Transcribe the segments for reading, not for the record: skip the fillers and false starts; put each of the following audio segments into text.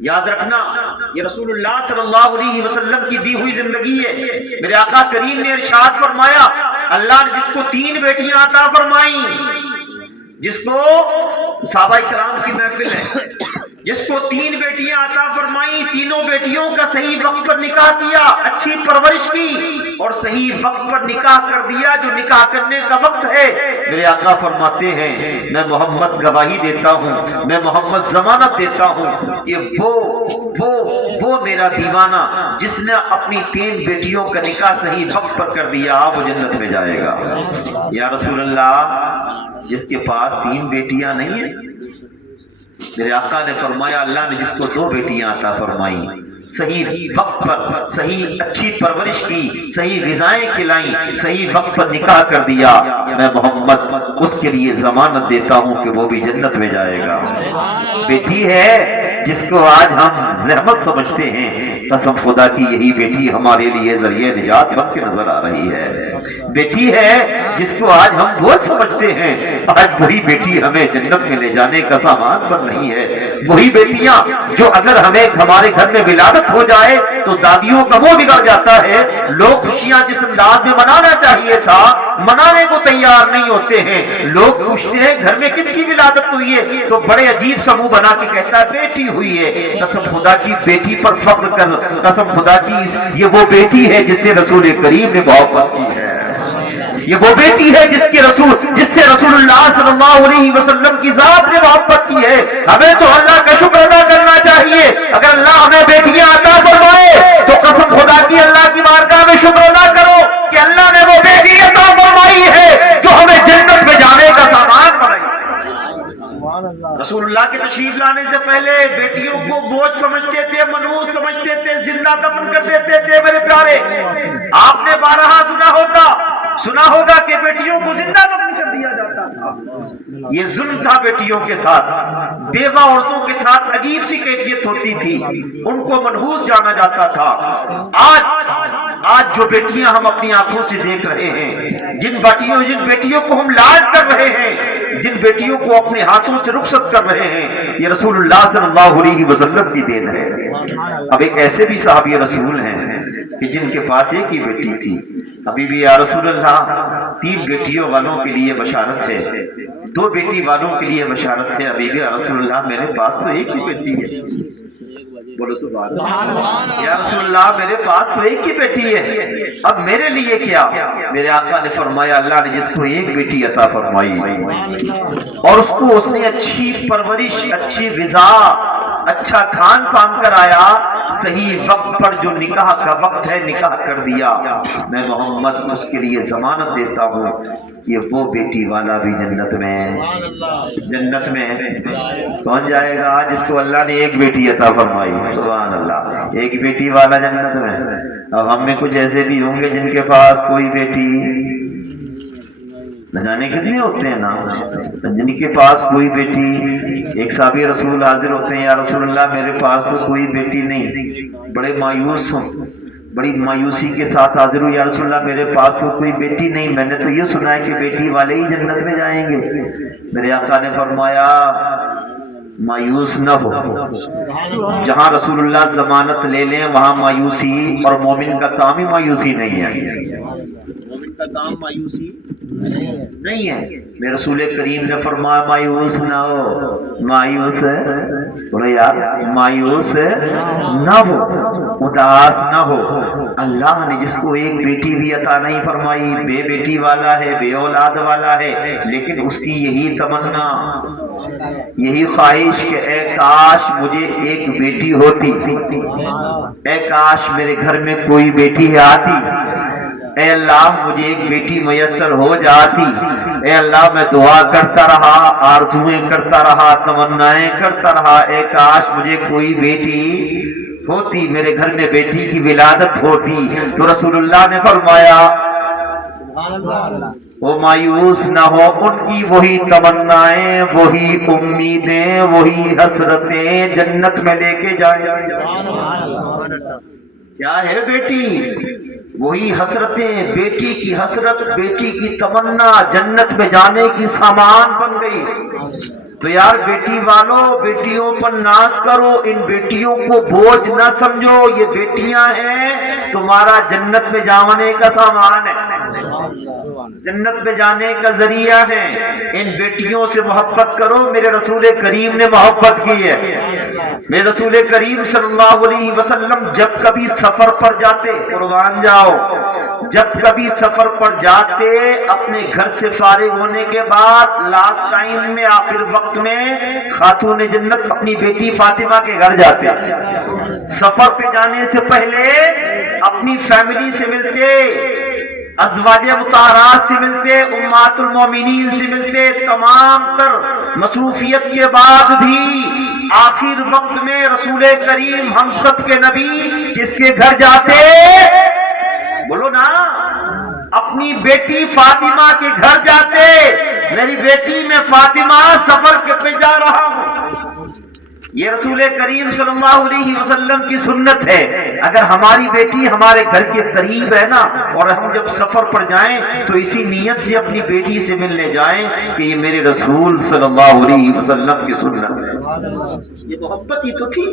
یاد رکھنا یہ رسول اللہ صلی اللہ علیہ وسلم کی دی ہوئی زندگی ہے۔ میرے آقا کریم نے ارشاد فرمایا اللہ نے جس کو 3 بیٹیاں عطا فرمائیں، جس کو صحابہ کرام کی محفل ہے، جس کو 3 بیٹیاں عطا فرمائیں، تینوں بیٹیوں کا صحیح وقت پر نکاح کیا، اچھی پرورش کی اور صحیح وقت پر نکاح کر دیا جو نکاح کرنے کا وقت ہے۔ میرے آقا فرماتے ہیں میں محمد گواہی دیتا ہوں، میں محمد ضمانت دیتا ہوں کہ وہ میرا دیوانہ جس نے اپنی 3 بیٹیوں کا نکاح صحیح وقت پر کر دیا وہ جنت میں جائے گا۔ یا رسول اللہ جس کے پاس 3 بیٹیاں نہیں ہیں، میرے آقا نے فرمایا اللہ نے جس کو 2 بیٹیاں عطا فرمائیں، صحیح وقت پر صحیح اچھی پرورش کی، صحیح غذائیں کھلائیں، صحیح وقت پر نکاح کر دیا، میں محمد اس کے لیے ضمانت دیتا ہوں کہ وہ بھی جنت میں جائے گا۔ بیٹی ہے جس کو آج ہم زحمت سمجھتے ہیں، قسم خدا کی یہی بیٹی ہمارے لیے ذریعہ نجات بن کے نظر آ رہی ہے۔ بیٹی ہے جس کو آج ہم بوجھ سمجھتے ہیں، آج وہی بیٹی ہمیں جنت میں لے جانے کا سامان بن رہی ہے۔ وہی بیٹیاں جو اگر ہمارے گھر میں ولادت ہو جائے تو دادیوں کا منہ بگڑ جاتا ہے، لوگ خوشیاں جس انداز میں منانا چاہیے تھا منانے کو تیار نہیں ہوتے ہیں۔ لوگ پوچھتے ہیں گھر میں کس کی ولادت ہوئی ہے تو بڑے عجیب سا منہ بنا کے کہتا ہے بیٹی ہوئی ہے۔ قسم خدا کی بیٹی پر فخر کر، قسم خدا کی یہ وہ بیٹی ہے جس سے رسول کریم نے محبت کی ہے، یہ وہ بیٹی ہے جس سے رسول اللہ صلی اللہ علیہ وسلم کی ذات نے محبت کی ہے۔ ہمیں تو اللہ کا شکر ادا کرنا چاہیے، اگر اللہ ہمیں بیٹیاں عطا فرمائے تو قسم خدا کی اللہ کی بارگاہ میں شکر ادا کرو کہ اللہ نے وہ بیٹی عطا فرمائی ہے جو ہمیں جنت میں جانے کا سامان بنائی۔ رسول اللہ کے تشریف لانے سے پہلے بیٹیوں کو بوجھ سمجھتے تھے، منحوس سمجھتے تھے، زندہ دفن کر دیتے تھے۔ میرے پیارے آپ نے بارہا سنا ہوگا کہ بیٹیوں کو زندہ دفن کر دیا جاتا تھا۔ یہ ظلم تھا بیٹیوں کے ساتھ، بیوہ عورتوں کے ساتھ عجیب سی کیفیت ہوتی تھی، ان کو منحوس جانا جاتا تھا۔ آج جو بیٹیاں ہم اپنی آنکھوں سے دیکھ رہے ہیں، جن بیٹیوں کو ہم لاڈ کر رہے ہیں، جن بیٹیوں کو اپنے ہاتھوں سے رخصت کر رہے ہیں، یہ رسول اللہ صلی اللہ علیہ وسلم کی دین ہے۔ اب ایک ایسے بھی صحابی رسول ہیں کہ جن کے پاس ایک ہی بیٹی تھی، ابھی بھی یا رسول اللہ 3 بیٹیوں والوں کے لیے بشارت ہے، 2 بیٹی والوں کے لیے بشارت ہے، ابھی بھی یا رسول اللہ میرے پاس تو ایک ہی بیٹی ہے۔ بولو سبحان اللہ۔ یا رسول اللہ میرے پاس تو ایک ہی بیٹی ہے، اب میرے لیے کیا؟ میرے آقا نے فرمایا اللہ نے جس کو ایک بیٹی عطا فرمائی اور اس نے اچھی پرورش، اچھی غذا، اچھا کھان پان کرایا، صحیح وقت پر جو نکاح کا وقت ہے نکاح کر دیا، میں محمد اس کے لیے ضمانت دیتا ہوں کہ وہ بیٹی والا بھی جنت میں کون جائے گا جس کو اللہ نے ایک بیٹی عطا فرمائی۔ سبحان اللہ، ایک بیٹی والا جنت میں۔ اب ہم میں کچھ ایسے بھی ہوں گے جن کے پاس کوئی بیٹی نہ جانے کتنے ہوتے ہیں نا، جن کے پاس کوئی بیٹی۔ ایک صحابی رسول حاضر ہوتے ہیں، یا رسول اللہ میرے پاس تو کوئی بیٹی نہیں، بڑے مایوس ہوں، بڑی مایوسی کے ساتھ حاضر ہوں، یا رسول اللہ میرے پاس تو کوئی بیٹی نہیں، میں نے تو یہ سنا ہے کہ بیٹی والے ہی جنت میں جائیں گے۔ میرے آقا نے فرمایا مایوس نہ ہو، جہاں رسول اللہ ضمانت لے لیں وہاں مایوسی، اور مومن کا کام ہی مایوسی نہیں ہے، مومن کا کام مایوسی نہیں ہے۔ میرے رسول کریم نے فرمایا مایوس نہ ہو، مایوس بولے یار مایوس نہ ہو، اداس نہ ہو۔ اللہ نے جس کو ایک بیٹی بھی عطا نہیں فرمائی، بے بیٹی والا ہے، بے اولاد والا ہے، لیکن اس کی یہی تمنا، یہی خواہش کہ اے کاش مجھے ایک بیٹی ہوتی، اے کاش میرے گھر میں کوئی بیٹی آتی، اے اللہ مجھے ایک بیٹی میسر ہو جاتی، اے اللہ میں دعا کرتا رہا، آرزویں کرتا رہا، تمنائیں کرتا رہا، اے کاش مجھے کوئی بیٹی ہوتی، میرے گھر میں بیٹی کی ولادت ہوتی۔ تو رسول اللہ نے فرمایا وہ مایوس نہ ہو، ان کی وہی تمنائیں، وہی امیدیں، وہی حسرتیں جنت میں لے کے جائیں۔ کیا ہے بیٹی؟ وہی حسرتیں، بیٹی کی حسرت، بیٹی کی تمنا جنت میں جانے کی سامان بن گئی۔ تو یار بیٹی والوں بیٹیوں پر ناز کرو، ان بیٹیوں کو بوجھ نہ سمجھو، یہ بیٹیاں ہیں تمہارا جنت میں جانے کا سامان ہے، جنت میں جانے کا ذریعہ ہے، ان بیٹیوں سے محبت کرو۔ میرے رسول کریم نے محبت کی ہے، میرے رسول کریم صلی اللہ علیہ وسلم جب کبھی سفر پر جاتے، قربان جاؤ، جب کبھی سفر پر جاتے اپنے گھر سے فارغ ہونے کے بعد لاسٹ ٹائم میں آخر وقت میں خاتون جنت اپنی بیٹی فاطمہ کے گھر جاتے، سفر پہ جانے سے پہلے اپنی فیملی سے ملتے، ازواج مطہرات سے ملتے، امہات المومنین سے ملتے، تمام تر مصروفیت کے بعد بھی آخر وقت میں رسول کریم ہم سب کے نبی کس کے گھر جاتے؟ بولو نا، اپنی بیٹی فاطمہ کے گھر جاتے، میری بیٹی میں فاطمہ سفر پہ جا رہا ہوں۔ یہ رسول کریم صلی اللہ علیہ وسلم کی سنت ہے، اگر ہماری بیٹی ہمارے گھر کے قریب ہے نا، اور ہم جب سفر پر جائیں تو اسی نیت سے اپنی بیٹی سے ملنے جائیں کہ یہ میرے رسول صلی اللہ علیہ وسلم کی سنت ہے۔ یہ محبت ہی تو تھی،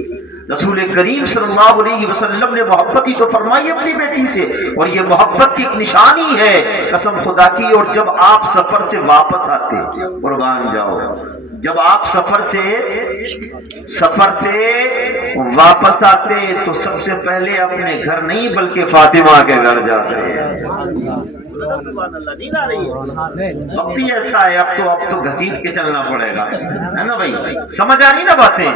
رسول کریم صلی اللہ علیہ وسلم نے محبت ہی تو فرمائی اپنی بیٹی سے، اور یہ محبت کی ایک نشانی ہے قسم خدا کی۔ اور جب آپ سفر سے واپس آتے، قربان جاؤ، جب آپ سفر سے واپس آتے تو سب سے پہلے اپنے گھر نہیں بلکہ فاطمہ کے گھر جاتے ہیں۔ سبحان اللہ، نہیں آ رہی ہے، وقت ہی ایسا ہے، اب تو گھسیٹ کے چلنا پڑے گا، ہے نا بھائی، سمجھ آ رہی نا باتیں؟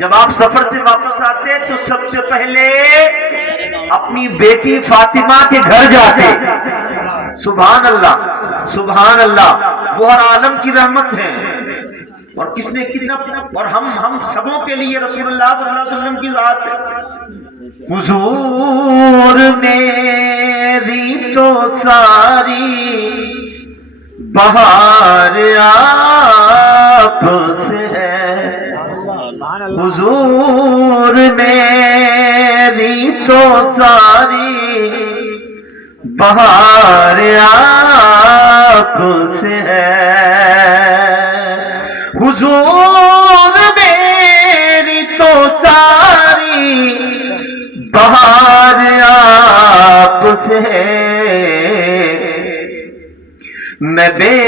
جب آپ سفر سے واپس آتے تو سب سے پہلے اپنی بیٹی فاطمہ کے گھر جاتے۔ سبحان اللہ، سبحان اللہ، وہ ہر عالم کی رحمت ہے، اور کس نے کتنا، اور ہم سبوں کے لیے رسول اللہ صلی اللہ علیہ وسلم کی ذات ہے۔ حضور میری تو ساری بہار آپ سے ہے، حضور میری تو ساری بہار آپ سے ہے، حضور میری تو ساری بہار آپ سے ہے، میں بے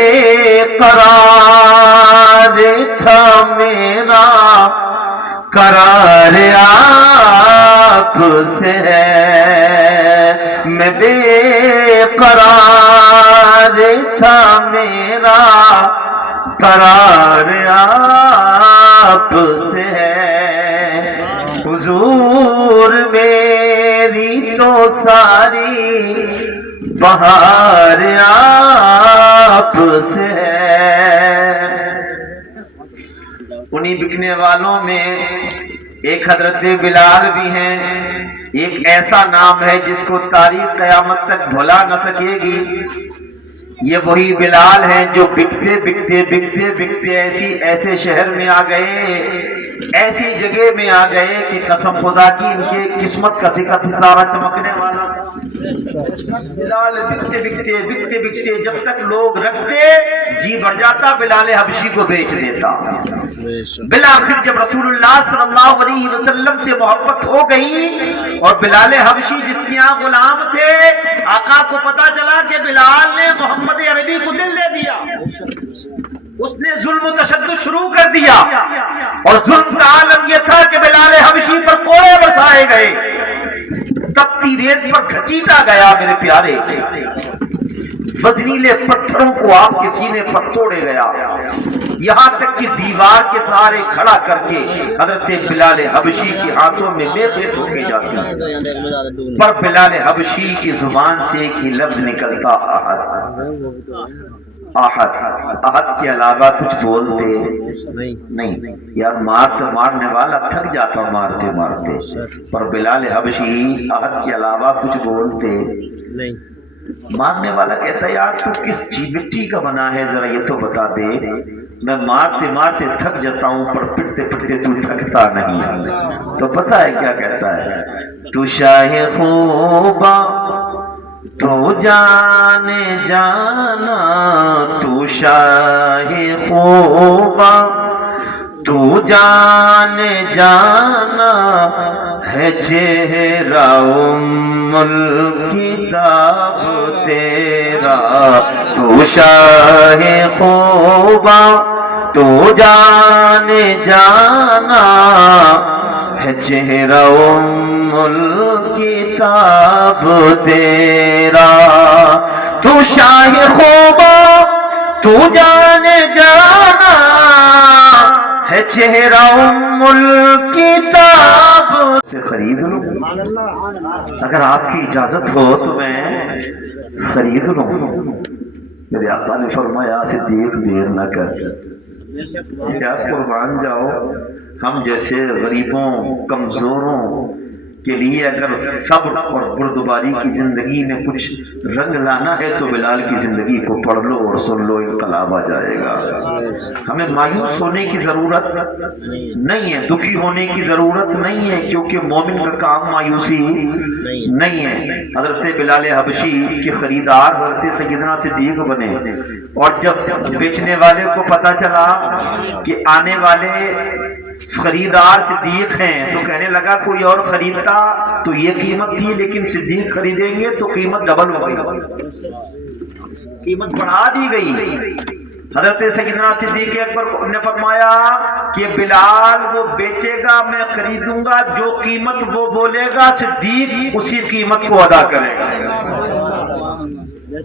قرار تھا میرا قرار آپ سے ہے، میں بے قرار تھا میرا قرار آپ سے ہے، حضور میری تو ساری بہار آپ سے ہے۔ انہی بکنے والوں میں ایک حضرت بلال بھی ہیں، ایک ایسا نام ہے جس کو تاریخ قیامت تک بھلا نہ سکے گی۔ یہ وہی بلال ہیں جو بکتے بکتے بکتے بکتے ایسے شہر میں آ گئے، ایسی جگہ میں آ گئے کہ قسم خدا کی ان کے قسمت کا ستارہ چمکنے والا۔ بلال بکتے بکتے بکتے بکتے جب تک لوگ رکھتے جی بھر جاتا بلال حبشی کو بیچ دیتا۔ بالآخر جب رسول اللہ صلی اللہ علیہ وسلم سے محبت ہو گئی اور بلال حبشی جس کے یہاں غلام تھے، آقا کو پتا چلا کہ بلال نے محمد عربی کو دل دے دیا، اس نے ظلم و تشدد شروع کر دیا، اور ظلم کا عالم یہ تھا کہ بلال حبشی پر کوڑے برسائے گئے، تپتی ریت پر گھسیٹا گیا۔ میرے پیارے، وزنیلے پتھروں کو آپ کے سینے پر توڑے گیا، یہاں تک کہ دیوار کے سہارے کھڑا کر کے حضرت بلال حبشی کے ہاتھوں میں میخیں ٹھوکے جاتی، پر بلال حبشی کی زبان سے ایک ہی لفظ نکلتا، احد احد۔ احد کے علاوہ کچھ بولتے نہیں، یار مارنے والا تھک جاتا مارتے مارتے، پر بلال حبشی احد کے علاوہ کچھ بولتے نہیں۔ مارنے والا کہتا ہے یار تو کس مٹی کا بنا ہے ذرا یہ تو بتا دے، میں مارتے مارتے تھک جاتا ہوں پر پٹتے پٹتے تو تھکتا نہیں۔ تو پتہ ہے کیا کہتا ہے، تو شاہ خوبا تو جانے جانا، تو شاہ خوبا تو جان جانا ہے چہرہ الکتاب تیرا، تو شاہ خوبا تو جان جانا ہے چہرہ الکتاب تیرا، تو شاہ خوبا تو جان جانا ہے چہرہ الکتاب سے خرید لوں، اگر آپ کی اجازت ہو تو میں خرید لوں۔ میرے آقا نے فرمایا صدیق دیر نہ کر، کیا قربان جاؤ، ہم جیسے غریبوں کمزوروں کے لیے اگر صبر اور بردباری کی زندگی میں کچھ رنگ لانا ہے تو بلال کی زندگی کو پڑھ لو اور سن لو، انقلاب آ جائے گا۔ ہمیں مایوس ہونے کی ضرورت نہیں ہے، دکھی ہونے کی ضرورت نہیں ہے، کیونکہ مومن کا کام مایوسی نہیں ہے۔ حضرت بلال حبشی کے خریدار حضرت سیدنا صدیق بنے، اور جب بیچنے والے کو پتا چلا کہ آنے والے خریدار صدیق ہیں تو کہنے لگا کوئی اور خریدتا تو یہ قیمت تھی، لیکن صدیق خریدیں گے تو قیمت ڈبل ہو گئی، قیمت بڑھا دی گئی۔ حضرت سیدنا صدیق اکبر نے فرمایا کہ بلال وہ بیچے گا میں خریدوں گا، جو قیمت وہ بولے گا صدیق اسی قیمت کو ادا کرے گا۔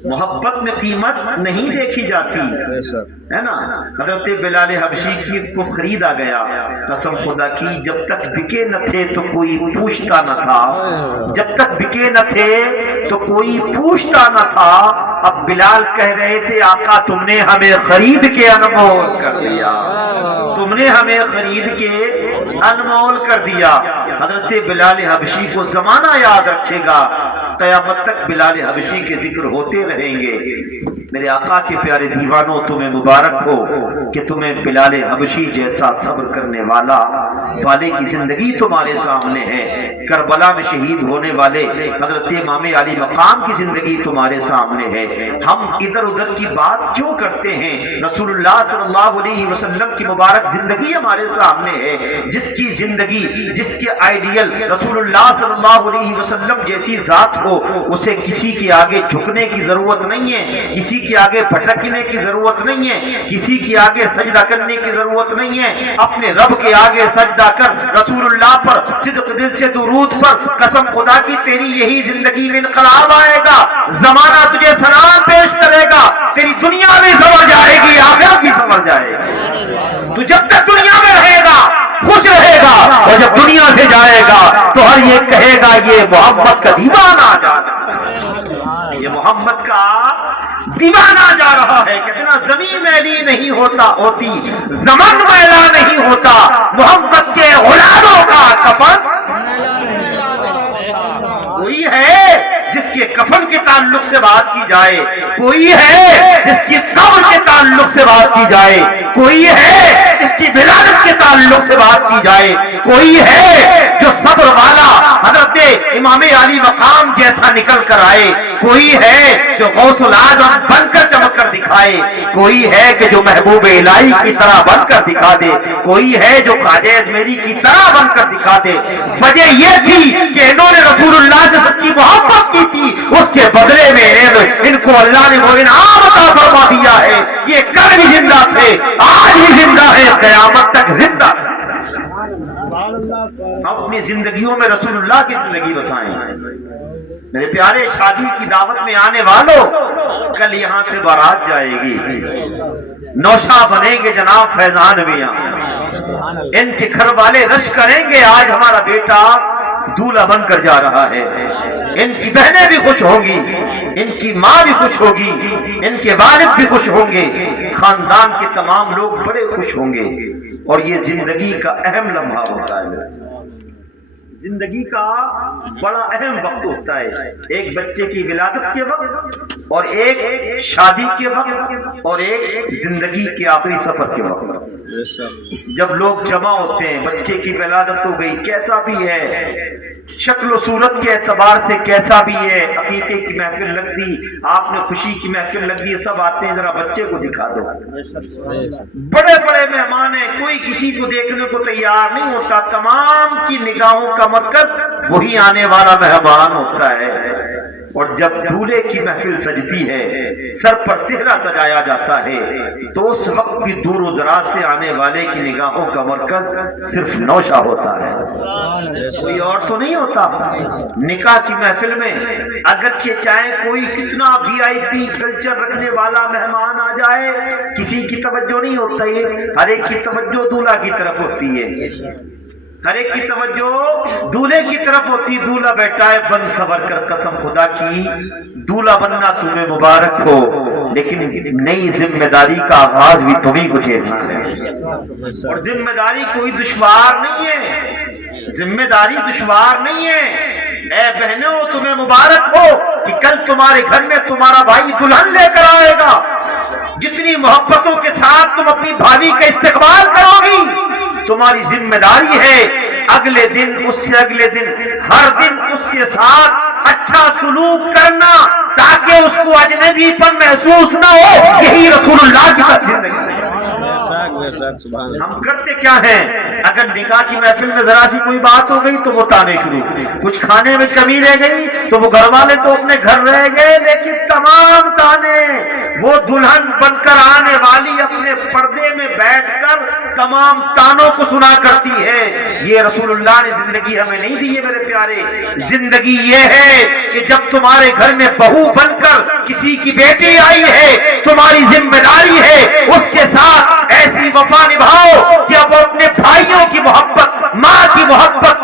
محبت میں قیمت نہیں دیکھی جاتی ہے نا۔ حضرت بلال حبشی کی کو خریدا گیا، قسم خدا کی جب تک بکے نہ تھے تو کوئی پوچھتا نہ تھا، جب تک بکے نہ تھے تو کوئی پوچھتا نہ تھا۔ اب بلال کہہ رہے تھے آقا تم نے ہمیں خرید کے انمول کر دیا، تم نے ہمیں خرید کے انمول کر دیا۔ حضرت بلال حبشی کو زمانہ یاد رکھے گا، قیامت تک بلال حبشی کے ذکر ہوتے رہیں گے۔ میرے آقا کے پیارے دیوانوں تمہیں مبارک ہو کہ تمہیں بلال حبشی جیسا صبر کرنے والے کی زندگی تمہارے سامنے ہے۔ کربلا میں شہید ہونے والے حضرت امام علی مقام کی زندگی تمہارے سامنے ہے۔ ہم ادھر ادھر کی بات کیوں کرتے ہیں؟ رسول اللہ صلی اللہ علیہ وسلم کی مبارک زندگی ہمارے سامنے ہے، جس کی زندگی جس کے آئیڈیل رسول اللہ صلی اللہ علیہ وسلم جیسی ذات ہو، اسے کسی کے آگے جھکنے کی ضرورت نہیں ہے، کسی کے آگے بھٹکنے کی ضرورت نہیں ہے، کسی کے آگے سجدہ کرنے کی ضرورت نہیں ہے۔ اپنے رب کے آگے سجدہ کر، رسول اللہ پر صدق دل سے درود پر، قسم خدا کی تیری یہی زندگی میں انقلاب آئے گا، زمانہ تجھے سلام پیش کرے گا، تیری دنیا بھی سنور جائے گی، آخرت بھی سنور جائے گی۔ تو جب تک دنیا میں رہے گا خوش رہے گا، اور جب دنیا سے جائے گا تو ہر یہ کہے گا یہ محمد کا دیوانہ جا رہا ہے، یہ محمد کا دیوانہ جا رہا ہے۔ کتنا زمین میلی نہیں ہوتی، زمن میلا نہیں ہوتا، محمد کے غلاموں کا کفن کوئی ہے جس کے کفن کے تعلق سے بات کی جائے، کوئی ہے جس کی قبر کے تعلق سے بات کی جائے، کوئی ہے جس کی ولادت کے تعلق سے بات کی جائے، کوئی ہے جو صبر والا حضرت امام علی مقام جیسا نکل کر آئے، کوئی ہے جو غوث العظم بن کر چمک کر دکھائے، کوئی ہے کہ جو محبوب الہی کی طرح بن کر دکھا دے، کوئی ہے جو خواجہ اجمیری کی طرح بن کر دکھا دے۔ وجہ یہ تھی کہ انہوں نے رسول اللہ سے سچی محبت کی تھی، اس کے بدلے میں ان کو اللہ نے وہ انعام عطا فرما دیا ہے۔ یہ کل بھی زندہ تھے، آج بھی زندہ ہے، قیامت تک زندہ ہے۔ اپنی زندگیوں میں رسول اللہ کی زندگی بسائیں۔ میرے پیارے شادی کی دعوت میں آنے والوں، کل یہاں سے بارات جائے گی، نوشا بنیں گے جناب فیضان میاں، ان کے گھر والے رش کریں گے آج ہمارا بیٹا دولہا بن کر جا رہا ہے۔ ان کی بہنیں بھی خوش ہوں گی، ان کی ماں بھی خوش ہوگی، ان کے والد بھی خوش ہوں گے، خاندان کے تمام لوگ بڑے خوش ہوں گے، اور یہ زندگی کا اہم لمحہ ہوتا ہے۔ زندگی کا بڑا اہم وقت ہوتا ہے، ایک بچے کی ولادت کے وقت اور ایک شادی کے وقت اور ایک زندگی کے آخری سفر کے وقت۔ جب لوگ جمع ہوتے ہیں، بچے کی ولادت ہو گئی، کیسا بھی ہے، شکل و صورت کے اعتبار سے کیسا بھی ہے، عقیقے کی محفل لگ دی، آپ نے خوشی کی محفل لگ دی، سب آتے ہیں ذرا بچے کو دکھا دو۔ بڑے بڑے مہمان ہیں، کوئی کسی کو دیکھنے کو تیار نہیں ہوتا، تمام کی نگاہوں کا مرکز وہی آنے والا مہمان ہوتا ہے۔ اور جب دولہے کی محفل سجتی ہے، سر پر صحرا سجایا جاتا ہے، تو اس وقت بھی دور و دراز سے آنے والے کی نگاہوں کا مرکز صرف نوشہ ہوتا ہے، کوئی اور تو نہیں ہوتا۔ نکاح کی محفل میں اگرچہ چاہے کوئی کتنا وی آئی پی کلچر رکھنے والا مہمان آ جائے، کسی کی توجہ نہیں ہوتا ہے، ہر ایک کی توجہ دولہا کی طرف ہوتی ہے، ہر ایک کی توجہ دولہے کی طرف ہوتی۔ دولہا بیٹھا ہے بن سور کر، قسم خدا کی دولہا بننا تمہیں مبارک ہو، لیکن نئی ذمہ داری کا آغاز بھی تمہیں کو جھیلنا ہے، اور ذمہ داری کوئی دشوار نہیں ہے، ذمہ داری دشوار نہیں ہے۔ اے بہنوں تمہیں مبارک ہو کہ کل تمہارے گھر میں تمہارا بھائی دلہن لے کر آئے گا، جتنی محبتوں کے ساتھ تم اپنی بھابھی کا استقبال کرو گی، تمہاری ذمہ داری ہے اگلے دن، اس سے اگلے دن، ہر دن اس کے ساتھ اچھا سلوک کرنا، تاکہ اس کو اجنبی پر محسوس نہ ہو۔ یہی رسول اللہ کی زندگی ہے۔ ہم کرتے کیا ہیں؟ اگر نکاح کی محفل میں ذرا سی کوئی بات ہو گئی تو وہ تانے شروع، کچھ کھانے میں کمی رہ گئی تو وہ گھر والے تو اپنے گھر رہ گئے، لیکن تمام تانے وہ دلہن بن کر آنے والی اپنے پردے میں بیٹھ کر تمام تانوں کو سنا کرتی ہے۔ یہ رسول اللہ نے زندگی ہمیں نہیں دی ہے میرے پیارے۔ زندگی یہ ہے کہ جب تمہارے گھر میں بہو بن کر کسی کی بیٹی آئی ہے، تمہاری ذمہ داری ہے اس کے ساتھ ایسی وفا نبھاؤ کہ اب اپنے بھائیوں کی محبت، ماں کی محبت،